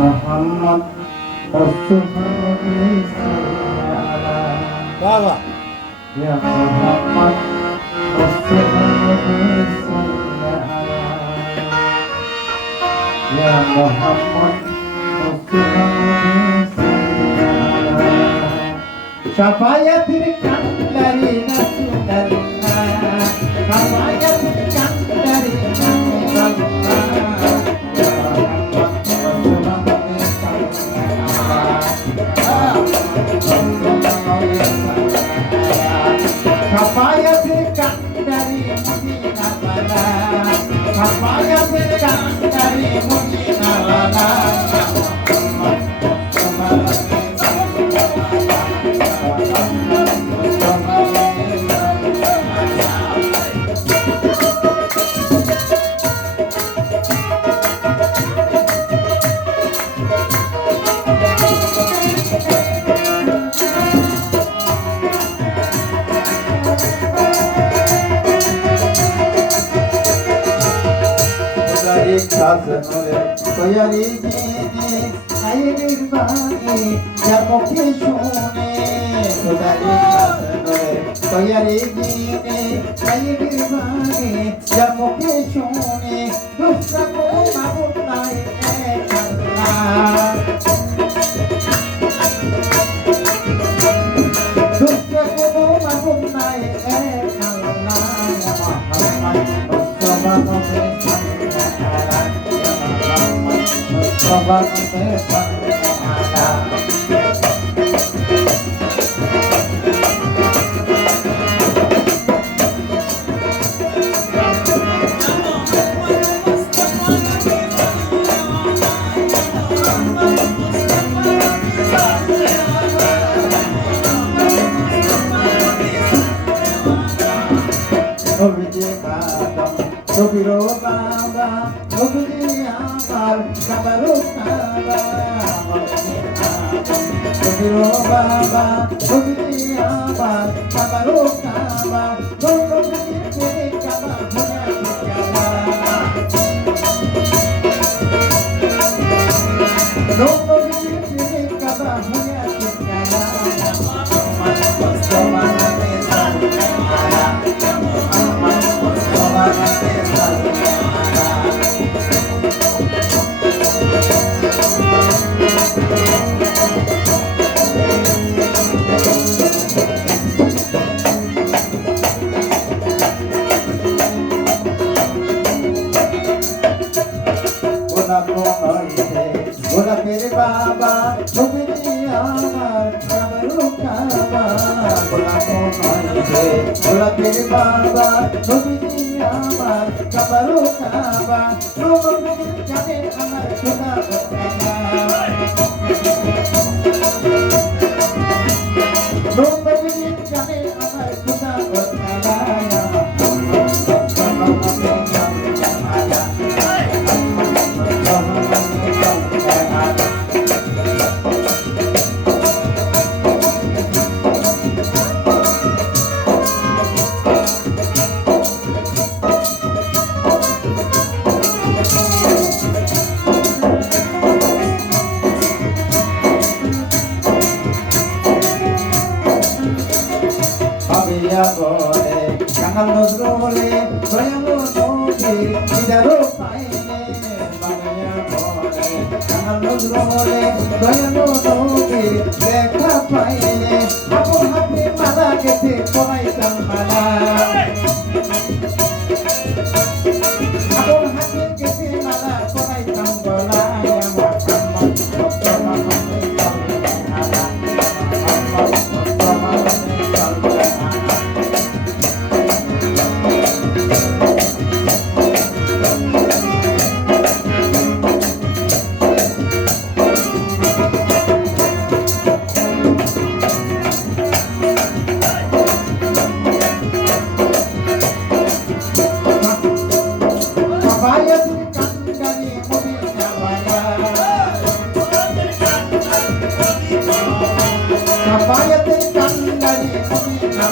মোহাম্মদ মুস্তাফা বাবা ইয়া মোহাম্মদ মুস্তাফা ইয়া মোহাম্মদ মুস্তাফা শাফায়াতের কান্ডারি রাসূলুল্লাহ শাফায়াতের কান্ডারি Kafayatir kandari mudina bala Kafayatir kandari mudina bala Kazanore koyari gine ayir bani jamokhe shune kodari kazanore koyari gine ayir bani jamokhe shune dusra ko mabut nai Allah dusra ko mabut nai Allah Muhammad Sobiro Baba, Sobiri Amar, Kabaru Kaba, Sobiro Baba, Sobiri Amar, Kabaru Kaba, Sobiri Kaba, Sobiri Kaba, গোলাপের বাবা ছবিটি আমার কামরু খাবা গোলাপের বাবা ছবিটি আমার কামরু খাবা জানে আমার খোদা জানে আমার খোদা বলে কাঙাল নজরুলে দয়ালু নবী দিদারো পাইলে বাংলা বলে কাঙাল নজরুলে দয়ালু নবী দেখা পাইলে আপন হাতে মালা গেথে পরাইতাম মালা আপন হাতে গেথে মালা পরাইতাম গলা Kafayatul kandari mudina